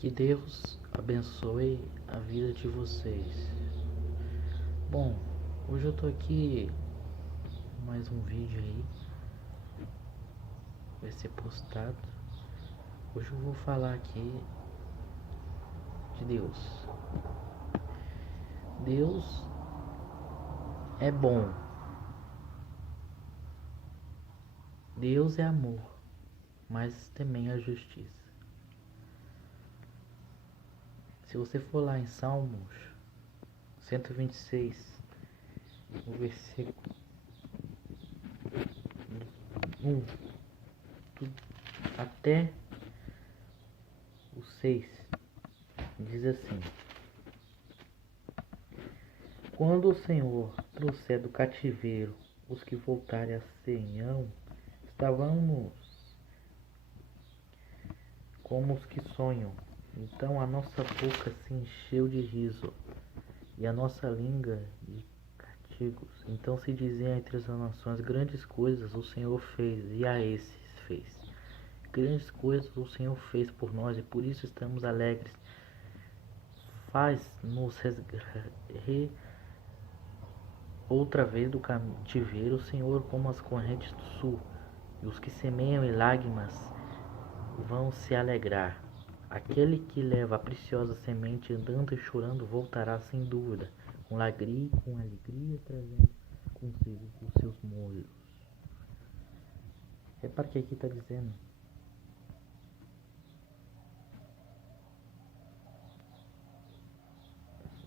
Que Deus abençoe a vida de vocês. Bom, hoje eu tô aqui mais um vídeo aí, vai ser postado. Hoje eu vou falar aqui de Deus. Deus é bom. Deus é amor, mas também é justiça. Se você for lá em Salmos 126, no versículo 1 até o 6, diz assim: Quando o Senhor trouxer do cativeiro os que voltarem a Sião, estávamos como os que sonham. Então a nossa boca se encheu de riso e a nossa língua de castigos. Então se dizia entre as nações: grandes coisas o Senhor fez, e a esses fez. Grandes coisas o Senhor fez por nós, e por isso estamos alegres. Faz-nos outra vez do cativeiro, Senhor, como as correntes do sul, e os que semeiam em lágrimas vão se alegrar. Aquele que leva a preciosa semente andando e chorando voltará sem dúvida, com alegria trazendo consigo os seus molhos. Repare que aqui está dizendo: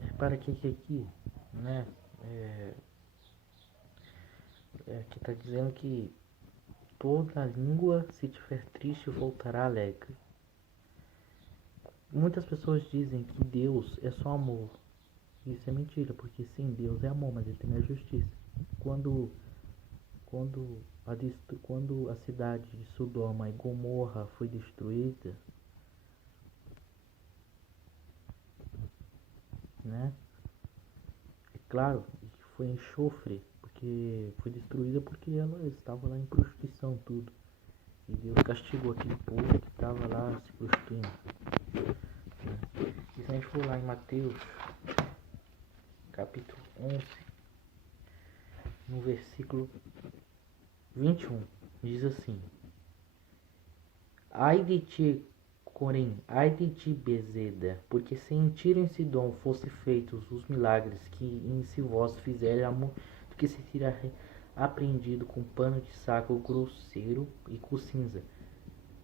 repara que aqui, né? Aqui está dizendo que toda língua, se estiver triste, voltará alegre. Muitas pessoas dizem que Deus é só amor. Isso é mentira, porque sim, Deus é amor, mas ele também é justiça. Quando quando a cidade de Sodoma e Gomorra foi destruída, né? É claro que foi enxofre, porque foi destruída porque ela estava lá em prostituição tudo. E Deus castigou aquele povo que estava lá se prostituindo. Né? E se a gente for lá em Mateus, capítulo 11, no versículo 21, diz assim: Ai de ti, Corém, ai de ti, Bezeda, porque se em Tiro e em Sidom fossem feitos os milagres que em si vós fizerem, do que se tira apreendido com pano de saco grosseiro e com cinza.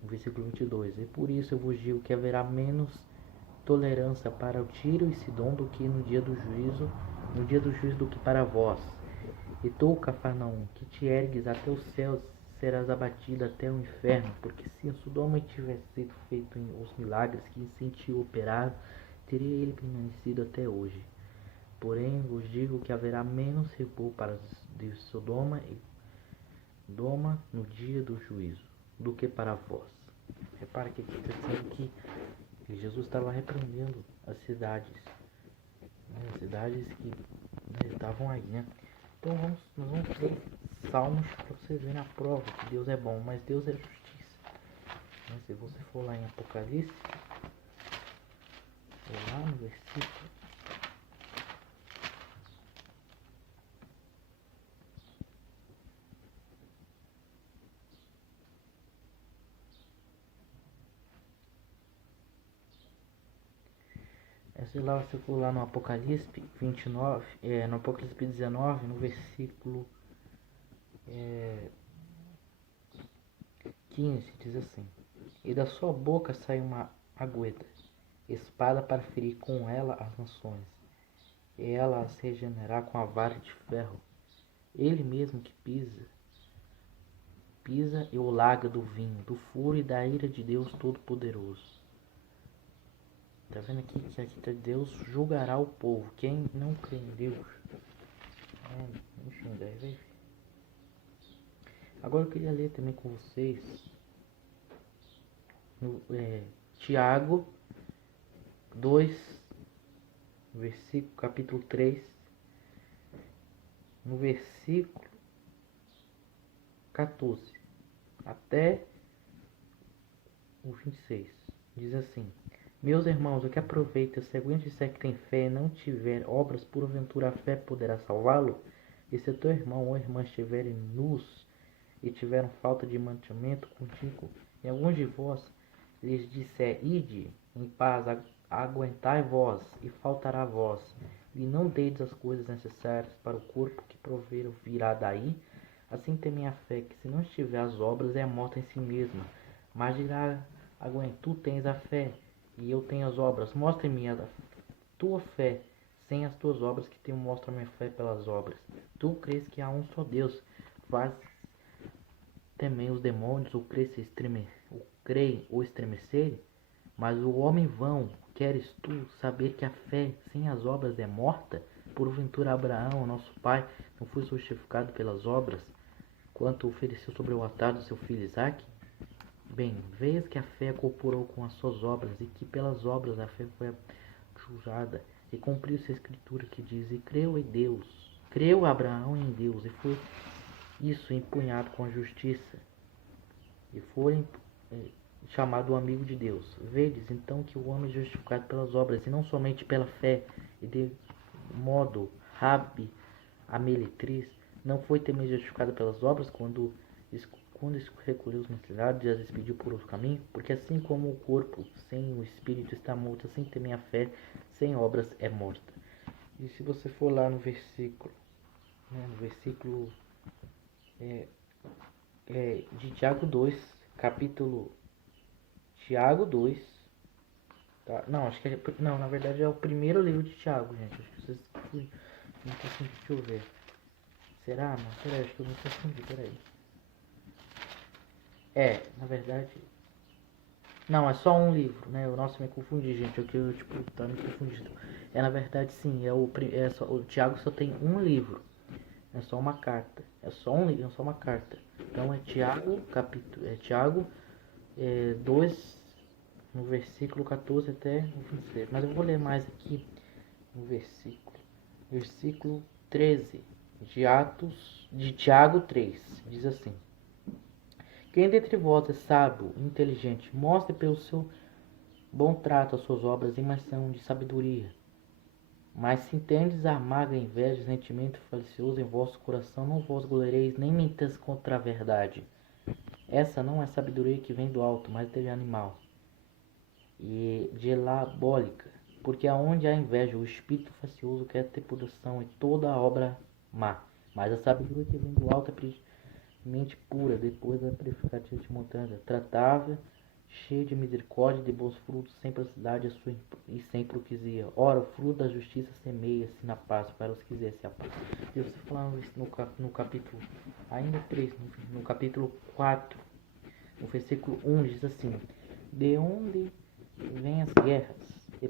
Versículo 22. E por isso eu vos digo que haverá menos tolerância para o Tiro e Sidom do que no dia do juízo do que para vós. E tu, Cafarnaum, que te ergues até os céus, serás abatido até o inferno, porque se em Sodoma tivesse sido feito os milagres que em ti operaram, teria ele permanecido até hoje. Porém, vos digo que haverá menos repouso para de Sodoma e Doma no dia do juízo, do que para vós. Repara que aqui está dizendo que Jesus estava repreendendo as cidades, né, as cidades que, né, estavam aí, né? Então nós vamos ler Salmos para vocês verem a prova que Deus é bom, mas Deus é justiça. Né? Se você for lá em Apocalipse, lá no versículo sei lá, você for lá no Apocalipse 29, no Apocalipse 19, no versículo 15, diz assim: E da sua boca sai uma agueda, espada para ferir com ela as nações, e ela as regenerar com a vara de ferro. Ele mesmo que pisa e o laga do vinho, do furo e da ira de Deus Todo-Poderoso. Tá vendo aqui que aqui tá: Deus julgará o povo. Quem não crê em Deus, enfim, daí vai ver. Agora eu queria ler também com vocês no, Tiago 2, versículo, capítulo 3, no versículo 14 até o 26. Diz assim: Meus irmãos, o que aproveita se alguém disser que tem fé e não tiver obras, porventura a fé poderá salvá-lo? E se teu irmão ou irmã estiverem nus e tiveram falta de mantimento contigo, e alguns de vós lhes disser, ide em paz, aguentai vós, e faltará a vós, e não deis as coisas necessárias para o corpo que proveram virá daí, assim também a fé, que se não estiver as obras, é morta em si mesma. Mas dirá alguém, tu tens a fé, e eu tenho as obras, mostre-me a tua fé, sem as tuas obras, que te mostra a minha fé pelas obras. Tu crês que há um só Deus, faz também os demônios, creem ou estremecerem? Mas o homem vão, queres tu saber que a fé sem as obras é morta? Porventura Abraão, nosso pai, não foi justificado pelas obras, quanto ofereceu sobre o altar do seu filho Isaque? Bem, vês que a fé cooperou com as suas obras, e que pelas obras a fé foi julgada, e cumpriu-se a escritura que diz, e creu em Deus. Creu Abraão em Deus, e foi isso empunhado com a justiça, e foi chamado amigo de Deus. Vedes então que o homem é justificado pelas obras, e não somente pela fé, e de modo Rabi, a meretriz, não foi também justificada pelas obras quando recolheu os mentilados e as despediu por outro caminho? Porque assim como o corpo sem o espírito está morto, assim também a fé sem obras é morta. E se você for lá no versículo, no versículo de Tiago 2, capítulo Tiago 2, tá? Não, acho que não, na verdade é o primeiro livro de Tiago, gente. Acho que vocês não confundiram, deixa eu ver. Será? Não, peraí, acho que eu me confundi, peraí. Na verdade. Não, é só um livro, né? Nossa, me confundi, gente. É que eu, tipo, tá me confundindo. Na verdade, sim, o Tiago só tem um livro. É só uma carta. É só um livro, é só uma carta. Então é Tiago, capítulo. É Tiago 2, no versículo 14 até o 26. Mas eu vou ler mais aqui no versículo 13 de Tiago 3. Diz assim: quem dentre vós é sábio e inteligente, mostre pelo seu bom trato as suas obras em mansão de sabedoria. Mas se tendes amarga inveja, sentimento falicioso em vosso coração, não vos golereis nem mentas contra a verdade. Essa não é sabedoria que vem do alto, mas de animal e diabólica. Porque aonde há inveja, o espírito facioso quer ter pudrição e toda a obra má. Mas a sabedoria que vem do alto é mente pura, depois da purificativa de montanha, tratável, cheia de misericórdia e de bons frutos, sem falsidade e sem hipocrisia. Ora, o fruto da justiça semeia-se na paz para os que exercem a paz. E você falando isso no capítulo, ainda 3, no capítulo 4, no versículo 1, diz assim: de onde vêm as guerras e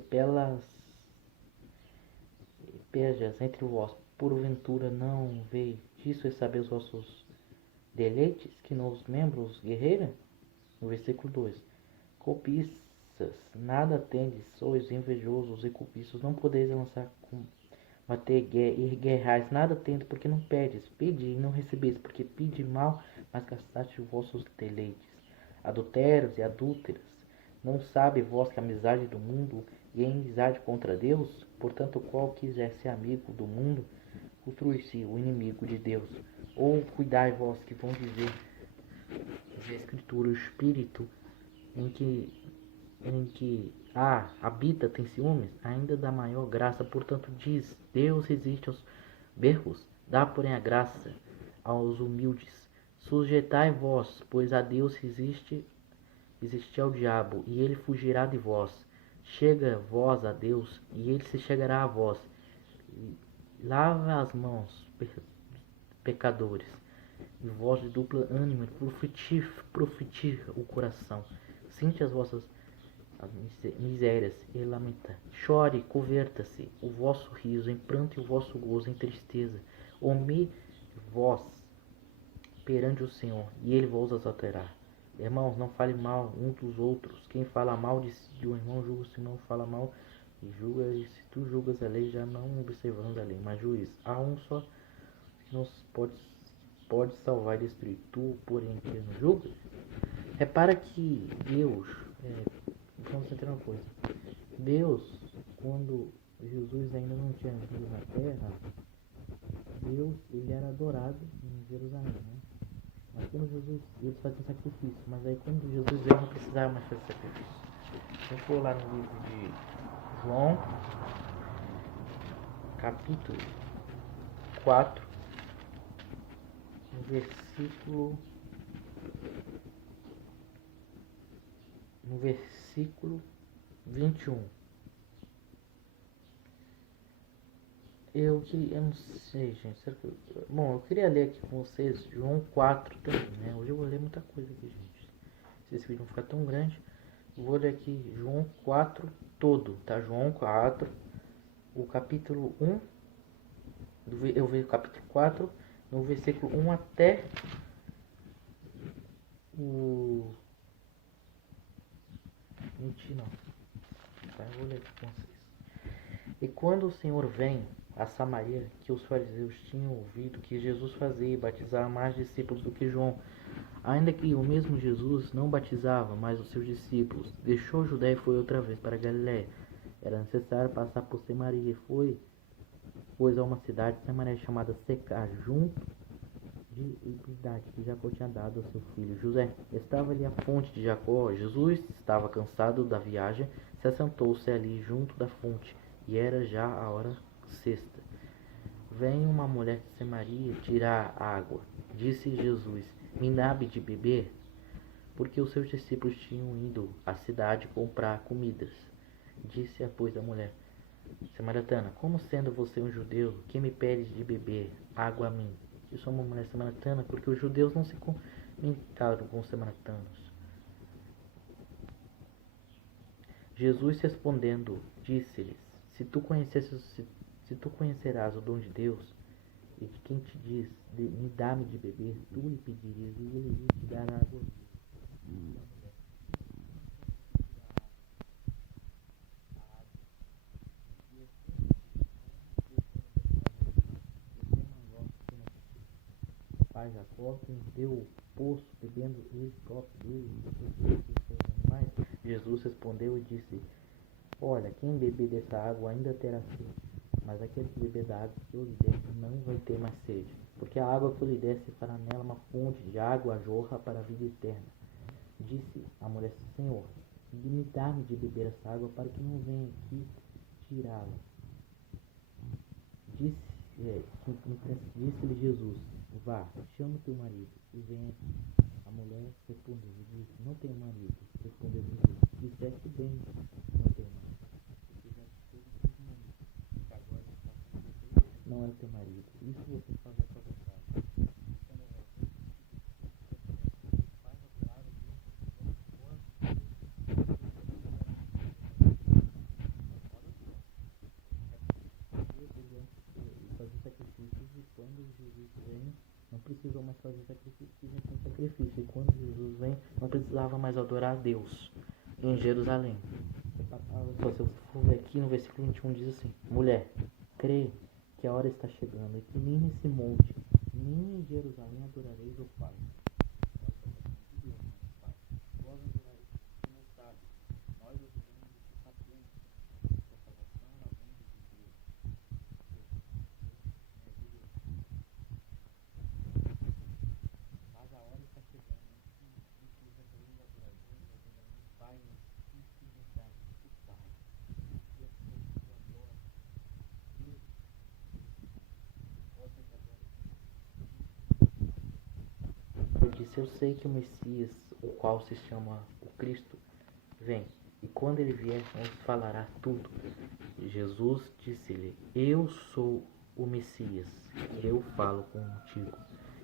pejas entre vós? Porventura não veio disso e saber os vossos deleites que nos membros guerreira? No versículo 2: cobiças, nada tendes, sois invejosos e cobiços, não podeis lançar combater e guerrais, nada tendes, porque não pedes, pedi e não recebeis, porque pedi mal, mas gastaste os vossos deleites. Adultérios e adúlteras, não sabe vós que a amizade do mundo e a inimizade contra Deus? Portanto, qual quiser ser amigo do mundo, construir-se o inimigo de Deus. Ou cuidai vós que vão dizer a Escritura, o Espírito em que habita tem ciúmes, ainda dá maior graça. Portanto diz, Deus resiste aos berros, dá porém a graça aos humildes. Sujeitai vós, pois a Deus resiste ao diabo, e ele fugirá de vós. Chega vós a Deus, e ele se chegará a vós. Lava as mãos, pecadores, e vós de dupla ânima, profetiza o coração. Sente as vossas misérias e lamenta. Chore, converta-se o vosso riso em pranto e o vosso gozo em tristeza. Humilhe vós perante o Senhor, e ele vos exaltará. Irmãos, não fale mal uns dos outros. Quem fala mal de um irmão julga, se não fala mal e julga, e se tu julgas a lei, já não observando a lei, mas juiz. Há um só que nos pode salvar e destruir. Tu, porém, que não julgas? Repara que Deus, vamos entender uma coisa. Deus, quando Jesus ainda não tinha vindo na terra, Deus, ele era adorado em Jerusalém, né? Mas quando Jesus, eles faziam sacrifício, mas aí quando Jesus veio não precisava mais fazer sacrifício. Se eu for lá no livro de João, capítulo 4, no versículo 21. Eu não sei, gente. Bom, eu queria ler aqui com vocês João 4 também, né? Hoje eu vou ler muita coisa aqui, gente. Se esse vídeo não ficar tão grande, eu vou ler aqui João 4 todo, tá? João 4, o capítulo 1, eu vejo o capítulo 4, no versículo 1 até o 29. Tá? Eu vou ler aqui com vocês. E quando o Senhor vem a Samaria, que os fariseus tinham ouvido que Jesus fazia e batizava mais discípulos do que João, ainda que o mesmo Jesus não batizava mais os seus discípulos, deixou Judéia e foi outra vez para Galiléia. Era necessário passar por Samaria e foi, pois, a uma cidade de Samaria chamada Secar, junto de idade que Jacó tinha dado ao seu filho José. Estava ali a fonte de Jacó. Jesus estava cansado da viagem, se assentou-se ali junto da fonte, e era já a hora sexta. Vem uma mulher de Samaria tirar água. Disse Jesus: Me dá de beber? Porque os seus discípulos tinham ido à cidade comprar comidas. Disse, pois, a mulher samaritana: Como sendo você um judeu, que me pede de beber água a mim? Eu sou uma mulher samaritana, porque os judeus não se comunicaram com os samaritanos. Jesus respondendo, disse-lhes: Se tu conhecerás o dom de Deus, e de quem te diz, me dá-me de beber, tu lhe pedirias e ele te dará água. Pai Jacó, quem deu o poço, bebendo ele próprio dele, animais. Jesus respondeu e disse: Olha, quem beber dessa água ainda terá sede, mas aquele que beber da água que eu lhe der não vai ter mais sede, porque a água que eu lhe der se fará nela uma fonte de água a jorra para a vida eterna. Disse a mulher: Senhor, me dá-me de beber essa água para que não venha aqui tirá-la. Disse-lhe Jesus: Vá, chama teu marido e vem aqui. A mulher respondeu e disse: Não tenho marido. Respondeu Jesus: Disseste bem, não tenho marido. Porque já teve 3 maridos, e agora está com você, não é teu marido. Isso você faz a sua vontade. Fazer sacrifícios, e quando Jesus vem, não precisou mais fazer sacrifício. E quando Jesus vem, não precisava mais adorar a Deus em Jerusalém. Se você for ver aqui no versículo 21, diz assim: Mulher, crê que a hora está chegando, e que nem nesse monte, nem em Jerusalém adorareis o Pai. Vós adorareis como sabe, nós adoramos o que sabemos, que a salvação ela vem de Deus. Mas a hora está chegando em que os verdadeiros adoradores adorarão o Pai em espírito e em verdade, o Pai. E as pessoas que adoram Deus, vós adoram. Eu disse: Eu sei que o Messias, o qual se chama o Cristo, vem, e quando ele vier, nos falará tudo. Jesus disse-lhe: Eu sou o Messias, eu falo contigo.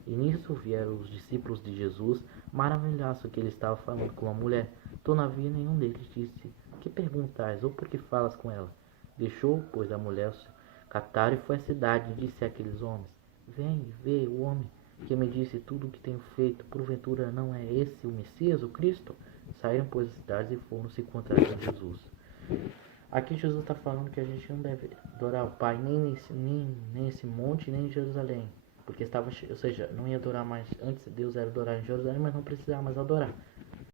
E nisso vieram os discípulos de Jesus, maravilhados que ele estava falando com a mulher. Todavia nenhum deles disse: Que perguntais, ou por que falas com ela? Deixou, pois, a mulher catar e foi à cidade, e disse àqueles homens: Vem e vê o homem que me disse tudo o que tenho feito. Porventura não é esse o Messias, o Cristo? Saíram, pois, das cidades e foram se encontrar com Jesus. Aqui Jesus está falando que a gente não deve adorar o Pai nem nesse monte, nem em Jerusalém. Porque estava, ou seja, não ia adorar mais. Antes Deus era adorar em Jerusalém, mas não precisava mais adorar.